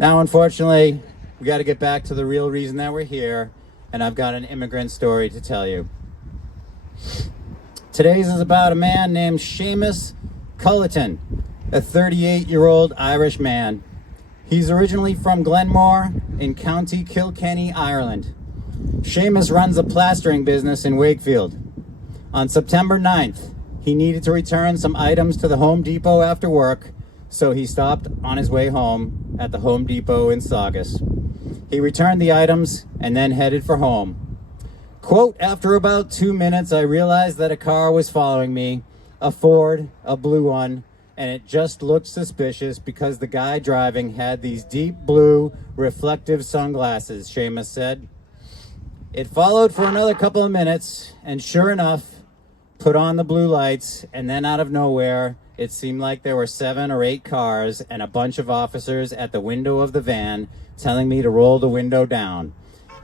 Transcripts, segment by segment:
Now, unfortunately, we got to get back to the real reason that we're here, and I've got an immigrant story to tell you. Today's is about a man named Seamus Culleton, a 38-year-old Irish man. He's originally from Glenmore in County Kilkenny, Ireland. Seamus runs a plastering business in Wakefield. On September 9th, he needed to return some items to the Home Depot after work, so he stopped on his way home at the Home Depot in Saugus. He returned the items and then headed for home. Quote, after about 2 minutes, I realized that a car was following me, a Ford, a blue one, and it just looked suspicious because the guy driving had these deep blue reflective sunglasses, Seamus said. It followed for another couple of minutes, and sure enough, put on the blue lights, and then out of nowhere, it seemed like there were 7 or 8 cars and a bunch of officers at the window of the van telling me to roll the window down.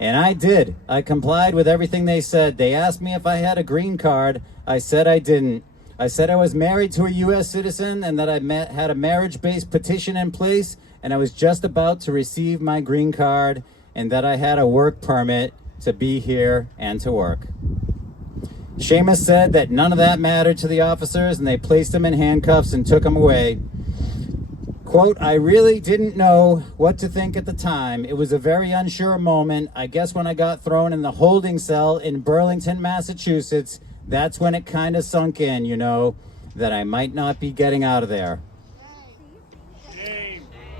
And I did. I complied with everything they said. They asked me if I had a green card. I said I didn't. I said I was married to a U.S. citizen and that I had a marriage-based petition in place, and I was just about to receive my green card, and that I had a work permit to be here and to work. Seamus said that none of that mattered to the officers, and they placed him in handcuffs and took him away. Quote, I really didn't know what to think at the time. It was a very unsure moment. I guess when I got thrown in the holding cell in Burlington, Massachusetts, that's when it kind of sunk in, you know, that I might not be getting out of there.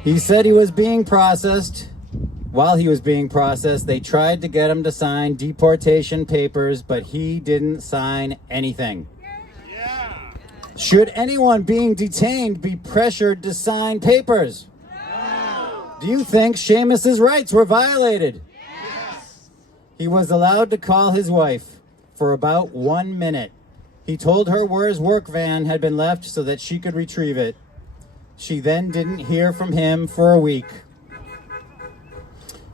He said he was being processed. While he was being processed, they tried to get him to sign deportation papers, but he didn't sign anything. Yeah. Should anyone being detained be pressured to sign papers? No. Do you think Seamus's rights were violated? Yes. He was allowed to call his wife for about 1 minute. He told her where his work van had been left so that she could retrieve it. She then didn't hear from him for a week.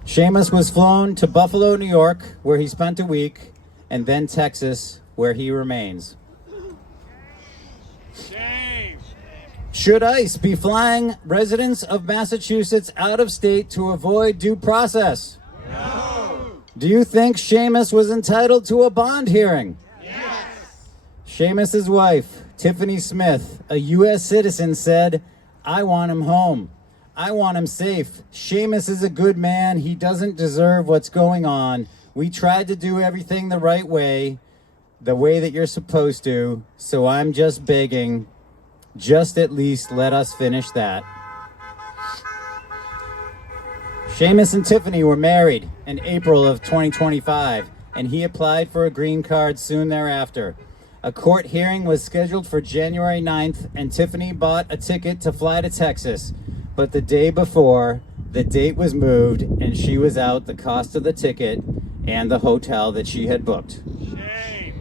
Seamus was flown to Buffalo, New York, where he spent a week, and then Texas, where he remains. Shame. Should ICE be flying residents of Massachusetts out of state to avoid due process? No. Do you think Seamus was entitled to a bond hearing? Yes. Seamus's wife, Tiffany Smith, a U.S. citizen, said, I want him home. I want him safe. Seamus is a good man. He doesn't deserve what's going on. We tried to do everything the right way, the way that you're supposed to, so I'm just begging, just at least let us finish that. Seamus and Tiffany were married in April of 2025, and he applied for a green card soon thereafter. A court hearing was scheduled for January 9th, and Tiffany bought a ticket to fly to Texas. But the day before, the date was moved, and she was out the cost of the ticket and the hotel that she had booked. Shame.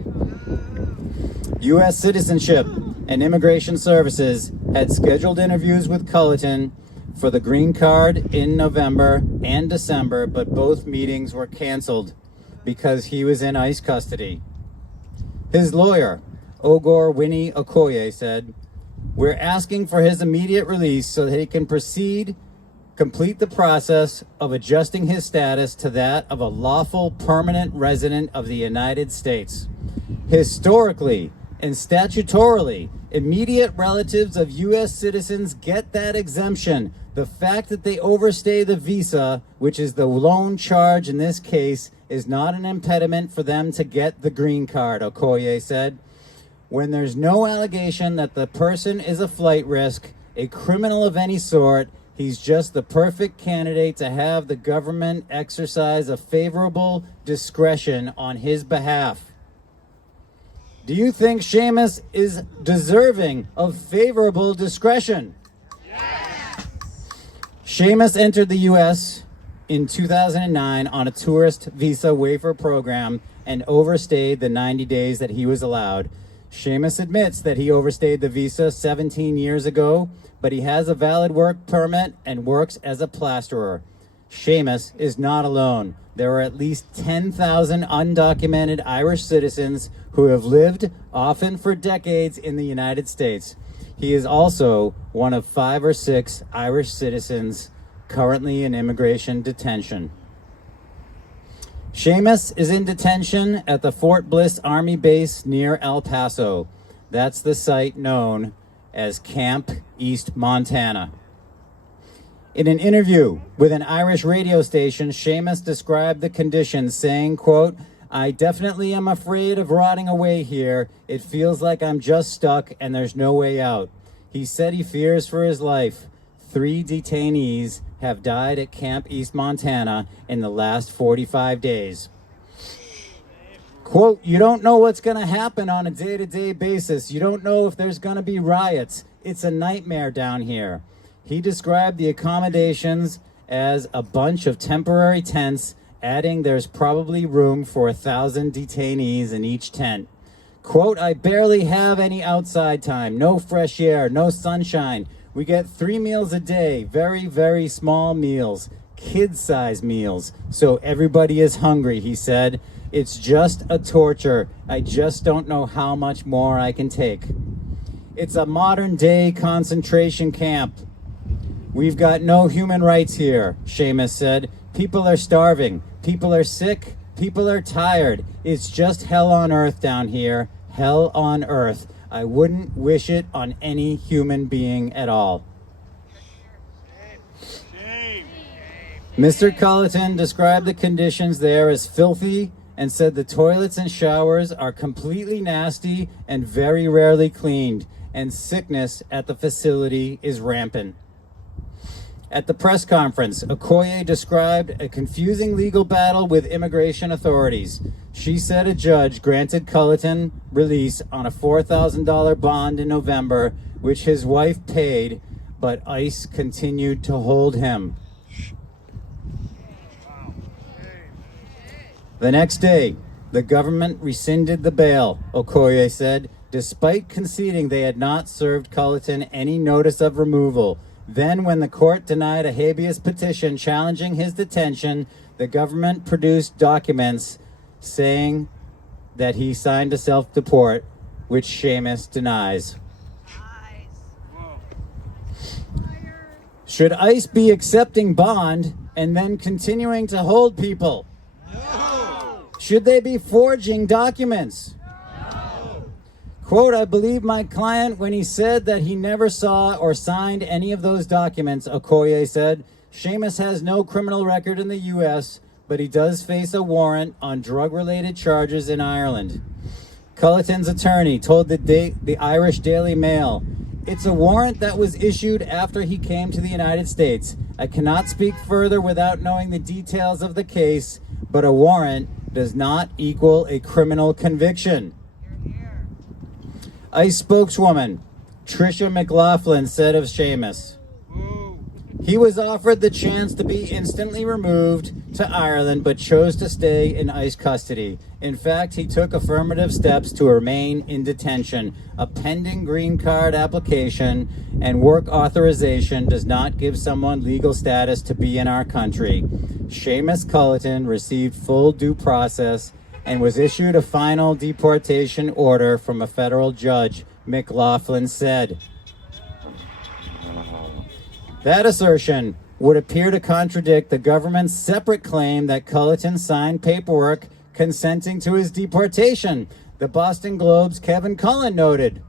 U.S. Citizenship and Immigration Services had scheduled interviews with Culleton for the green card in November and December, but both meetings were canceled because he was in ICE custody. His lawyer, Ogor Winnie Okoye, said, we're asking for his immediate release so that he can complete the process of adjusting his status to that of a lawful permanent resident of the United States. Historically and statutorily, immediate relatives of U.S. citizens get that exemption. The fact that they overstay the visa, which is the lone charge in this case, is not an impediment for them to get the green card, Okoye said. When there's no allegation that the person is a flight risk, a criminal of any sort, he's just the perfect candidate to have the government exercise a favorable discretion on his behalf. Do you think Seamus is deserving of favorable discretion? Yes. Seamus entered the U.S. in 2009 on a tourist visa waiver program and overstayed the 90 days that he was allowed. Seamus admits that he overstayed the visa 17 years ago, but he has a valid work permit and works as a plasterer. Seamus is not alone. There are at least 10,000 undocumented Irish citizens who have lived, often for decades, in the United States. He is also one of 5 or 6 Irish citizens currently in immigration detention. Seamus is in detention at the Fort Bliss Army Base near El Paso. That's the site known as Camp East Montana. In an interview with an Irish radio station, Seamus described the conditions, saying, quote, "I definitely am afraid of rotting away here. It feels like I'm just stuck and there's no way out." He said he fears for his life. 3 detainees have died at Camp East Montana in the last 45 days. Quote, "You don't know what's going to happen on a day-to-day basis. You don't know if there's going to be riots. It's a nightmare down here." He described the accommodations as a bunch of temporary tents, adding there's probably room for 1,000 detainees in each tent. Quote, "I barely have any outside time, no fresh air, no sunshine. We get 3 meals a day, very, very small meals, kid-size meals, so everybody is hungry," he said. "It's just a torture. I just don't know how much more I can take." It's a modern-day concentration camp. "We've got no human rights here," Seamus said. "People are starving. People are sick. People are tired. It's just hell on earth down here. Hell on earth. I wouldn't wish it on any human being at all." Mr. Culleton described the conditions there as filthy and said the toilets and showers are completely nasty and very rarely cleaned, and sickness at the facility is rampant. At the press conference, Okoye described a confusing legal battle with immigration authorities. She said a judge granted Culleton release on a $4,000 bond in November, which his wife paid, but ICE continued to hold him. The next day, the government rescinded the bail, Okoye said, despite conceding they had not served Culleton any notice of removal. Then, when the court denied a habeas petition challenging his detention, the government produced documents saying that he signed a self-deport, which Seamus denies. Should ICE be accepting bond and then continuing to hold people? No. Should they be forging documents? Quote, "I believe my client when he said that he never saw or signed any of those documents," Okoye said. "Seamus has no criminal record in the U.S., but he does face a warrant on drug-related charges in Ireland." Culleton's attorney told the Irish Daily Mail, "It's a warrant that was issued after he came to the United States. I cannot speak further without knowing the details of the case, but a warrant does not equal a criminal conviction." ICE spokeswoman Tricia McLaughlin said of Seamus, "He was offered the chance to be instantly removed to Ireland but chose to stay in ICE custody. In fact, he took affirmative steps to remain in detention. A pending green card application and work authorization does not give someone legal status to be in our country. Seamus Culleton received full due process and was issued a final deportation order from a federal judge," McLaughlin said. That assertion would appear to contradict the government's separate claim that Culleton signed paperwork consenting to his deportation, the Boston Globe's Kevin Cullen noted.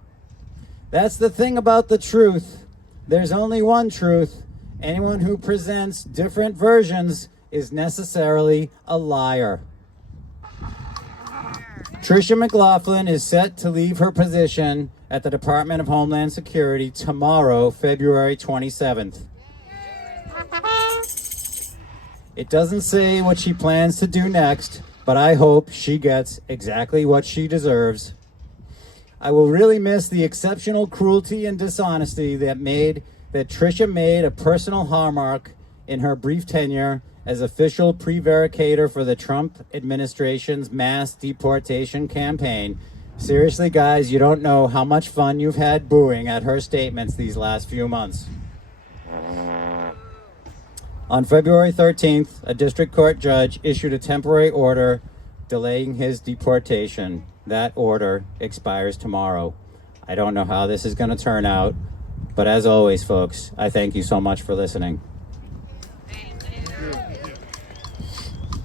"That's the thing about the truth. There's only one truth. Anyone who presents different versions is necessarily a liar." Tricia McLaughlin is set to leave her position at the Department of Homeland Security tomorrow, February 27th. It doesn't say what she plans to do next, but I hope she gets exactly what she deserves. I will really miss the exceptional cruelty and dishonesty that Tricia made a personal hallmark in her brief tenure as official prevaricator for the Trump administration's mass deportation campaign. Seriously, guys, you don't know how much fun you've had booing at her statements these last few months. On February 13th, a district court judge issued a temporary order delaying his deportation. That order expires tomorrow. I don't know how this is going to turn out, but as always, folks, I thank you so much for listening.